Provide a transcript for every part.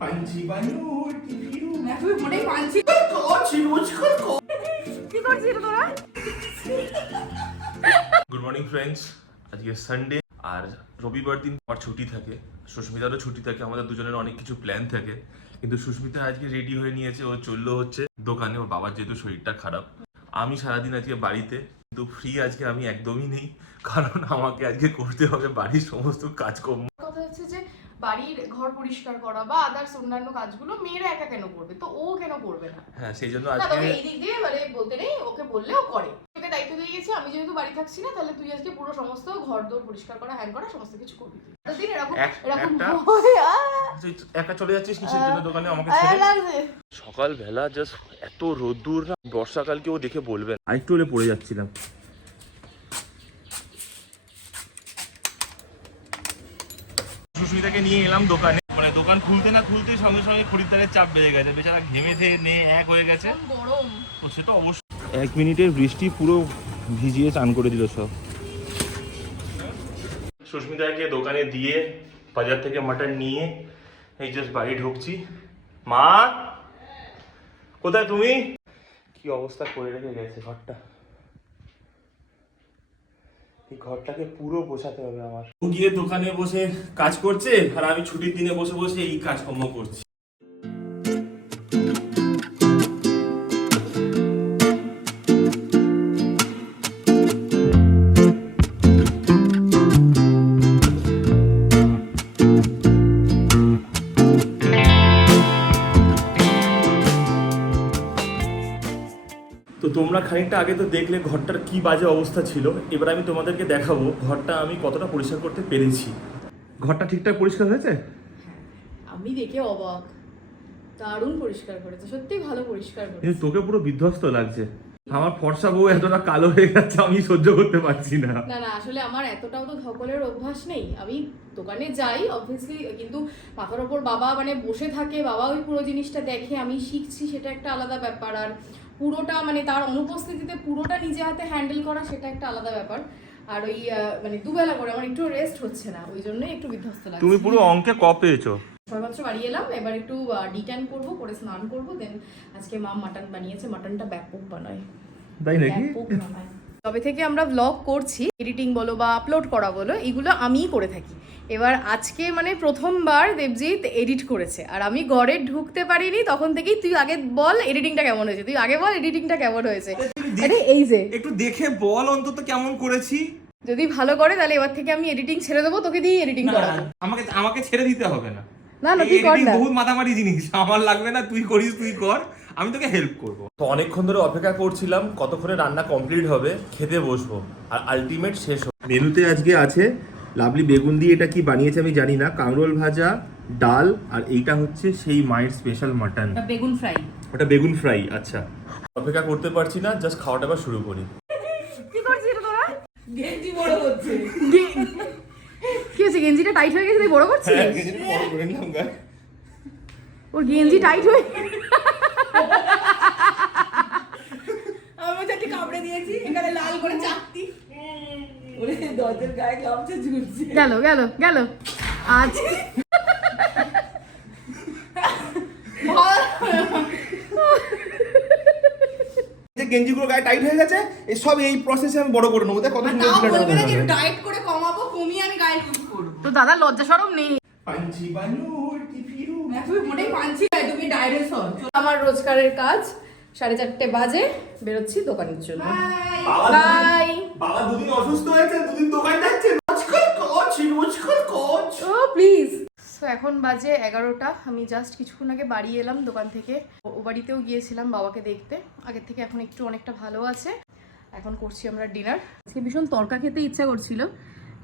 পাঞ্চি বানুটি ফিরু তুই মোটেই পাঞ্চি কি করছিস তোরা? গুড মর্নিং ফ্রেন্ডস, আজকে সানডে আর রবিবার দিন আমার ছুটি থাকে, সুস্মিতারও ছুটি থাকে, আমাদের দুজনের অনেক কিছু প্ল্যান থাকে। কিন্তু সুস্মিতা আজকে রেডি হয়ে নিয়েছে, ও চললো হচ্ছে দোকানে, ওর বাবার যেহেতু শরীরটা খারাপ। আমি সারাদিন আজকে বাড়িতে, কিন্তু ফ্রি আজকে আমি একদমই নেই, কারণ আমাকে আজকে করতে হবে বাড়ির সমস্ত কাজকর্ম। কথা হচ্ছে যে বাড়ির ঘর পরিষ্কার করা বা আদার্স অন্যান্য কাজগুলো মেয়েরা একা কেন করবে, তো ও কেন করবে না? হ্যাঁ, সেই জন্য না আজকে তবে এই দিক দিয়ে মানে বলতে নেই, ওকে বললেও করে। তোকে দায়িত্ব দিয়ে গেছি, আমি যেহেতু বাড়ি থাকছি না, তাহলে তুই আজকে পুরো সমস্ত ঘর দোর পরিষ্কার করা, হ্যান্ড করা সমস্ত কিছু করবি। দিন এরকম এরকম একা চলে যাচ্ছিস কিসের জন্য দোকানে আমাকে ছেড়ে? সকালবেলা জাস্ট এত রোদ্দুর না, বর্ষাকালকেও দেখে বলবেন। আরেকটু হলে পড়ে যাচ্ছিলাম। সুস্মিতাকে নিয়ে এলাম দোকানে, মানে দোকান খুলতে না খুলতে সঙ্গে সঙ্গে খরিদ্দারের চাপ বেড়ে গেছে, বেচারা ঘেমে নে এক হয়ে গেছে। গরম তো সে তো অবশ্যই 1 মিনিটের বৃষ্টি পুরো ভিজিয়ে চান করে দিল সব। সুস্মিতাকে দোকানে দিয়ে বাজার থেকে মাটন নিয়ে এই জাস্ট বাড়ি ঢুকছি। মা কোথায় তুমি? কি অবস্থা করে রেখে গেছে ঘরটা, এই ঘরটাকে পুরো গোছাতে হবে আমার। ও গিয়ে দোকানে বসে কাজ করছে আর আমি ছুটির দিনে বসে বসে এই কাজকর্ম করছি। তো তোমরা খানিকটা আগে তো দেখলে ঘরটার কি বাজে অবস্থা ছিল, এবার আমি তোমাদেরকে দেখাবো ঘরটা আমি কতটা পরিষ্কার করতে পেরেছি। ঘরটা ঠিকঠাক পরিষ্কার হয়েছে? আমি দেখে অবাক, দারুণ পরিষ্কার করেছে, সত্যি ভালো পরিষ্কার কিন্তু করেছে। তোকে পুরো বিধ্বস্ত লাগছে, আমার ফর্সা বউ এতটা কালো হয়ে গেছে আমি সহ্য করতে পারছি না। না না, আসলে আমার এতটাও তো ধকলের অভ্যাস নেই, আমি দোকানে যাই অবভিয়াসলি, কিন্তু মাথার ওপর বাবা মানে বসে থাকে, বাবা ওই পুরো জিনিসটা দেখে, আমি শিখছি, সেটা একটা আলাদা ব্যাপার। আর পুরোটা মানে তার অনুপস্থিতিতে পুরোটা নিজে হাতে হ্যান্ডেল করা, সেটা একটা আলাদা ব্যাপার। আর ওই মানে দুবেলা করে আমার একটু রেস্ট হচ্ছে না, ওই জন্যই একটু বিধ্বস্ত লাগছে। তুমি পুরো অঙ্কে ক পেয়েছো। সবেমাত্র বাড়ি এলাম, এবার একটু ডিট্যান করবো, করে স্নান করবো, দেন আজকে মা মাটন বানিয়েছে, মাটনটা ব্যাপক বানায়, তাই নাকি? ব্যাপক বানায়। তবে থেকে আমরা ব্লগ করছি, এডিটিং বলো বা আপলোড করা বলো, এগুলো আমিই করে থাকি। এবার আজকে মানে প্রথমবার দেবজিৎ এডিট করেছে, আর আমি ঘরে ঢুকতে পারিনি তখন থেকেই। তুই আগে বল এডিটিংটা কেমন হয়েছে, তুই আগে বল এডিটিংটা কেমন হয়েছে। আরে এই যে একটু দেখে বল অন্তত কেমন করেছি। যদি ভালো করে তাহলে এবার থেকে আমি এডিটিং ছেড়ে দেবো, তোকে দিয়ে এডিটিং করাবো। আমাকে ছেড়ে দিতে হবে না, না না তুই কর না, বহুত মাথামারি জিনিস, আমার লাগবে না, তুই করিস, তুই কর, আমি তোকে হেল্প করবো। তো অনেকক্ষণ ধরে অপেক্ষা করছিলাম কতক্ষণে রান্না কমপ্লিট হবে, খেতে বসবো, আর আলটিমেট শেষ হবে। মেনুতে আজকে আছে লাভলি বেগুন দিয়ে, এটা কি বানিয়েছে আমি জানি না, কাঁকরোল ভাজা, ডাল, আর এইটা হচ্ছে সেই মায়ের স্পেশাল মাটন, বেগুন ফ্রাই। ওটা বেগুন ফ্রাই। আচ্ছা, অপেক্ষা করতে পারছি না, জাস্ট খাওয়াটা এবার শুরু করি। কি করছিস তোরা? গেঞ্জি বড় হচ্ছে। কি হচ্ছে, গেঞ্জিটা টাইট হয়ে গেছে তাই বড় করছিস? হ্যাঁ, গেঞ্জিটা বড় করে নিলাম গা। ওর গেঞ্জি টাইট হয়ে আমি তো একটা কাপড়ে দিয়েছি, এখানে লাল করে চাকতি, ওরে দরজার গায়ে গামছা ঝুলছে। গেল গেল গেল আজ। যে গেঞ্জিগুলো গায়ে টাইট হয়ে গেছে, এই সব এই প্রসেসে আমি বড় করে নেবো। দেখ কত সুন্দর তাও ঝুলানো বলবে না যে হবে। ডায়েট করে কমাবো, কমিয়ে আমি গায়ে ইউজ করবো। তো দাদা লজ্জা শরম নেই। পাঞ্চি বানুটি ফিরু। তুমি মোটেই পাঞ্চি না, তুমি ডাইনোসর। আমার রোজকারের কাজ, 4:30 বাজে বেরোচ্ছি দোকানের জন্য। বাবা বাই। বাবা দুদিন অসুস্থ হয়েছে, দুদিন দোকান যাচ্ছে, রোজকার কাজ। ও প্লিজ। সো এখন বাজে 11টা, আমি জাস্ট কিছুক্ষণ আগে বাড়ি এলাম দোকান থেকে। ও বাড়িতেও গিয়েছিলাম বাবাকে দেখতে, আগের থেকে এখন একটু অনেকটা ভালো আছে। এখন করছি আমরা ডিনার। আজকে ভীষণ তড়কা খেতে ইচ্ছা করছিল,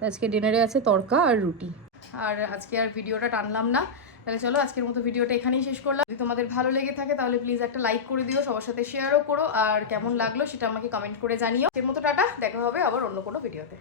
আজকে ডিনারে আছে তড়কা আর রুটি। আর আজকে আর ভিডিওটা টানলাম না, তাহলে চলো আজকের মতো ভিডিওটা এখানেই শেষ করলাম। যদি তোমাদের ভালো লেগে থাকে তাহলে প্লিজ একটা লাইক করে দিও, সবার সাথে শেয়ারও করো, আর কেমন লাগলো সেটা আমাকে কমেন্ট করে জানিও। এর মতো টাটা, দেখা হবে আবার অন্য কোনো ভিডিওতে।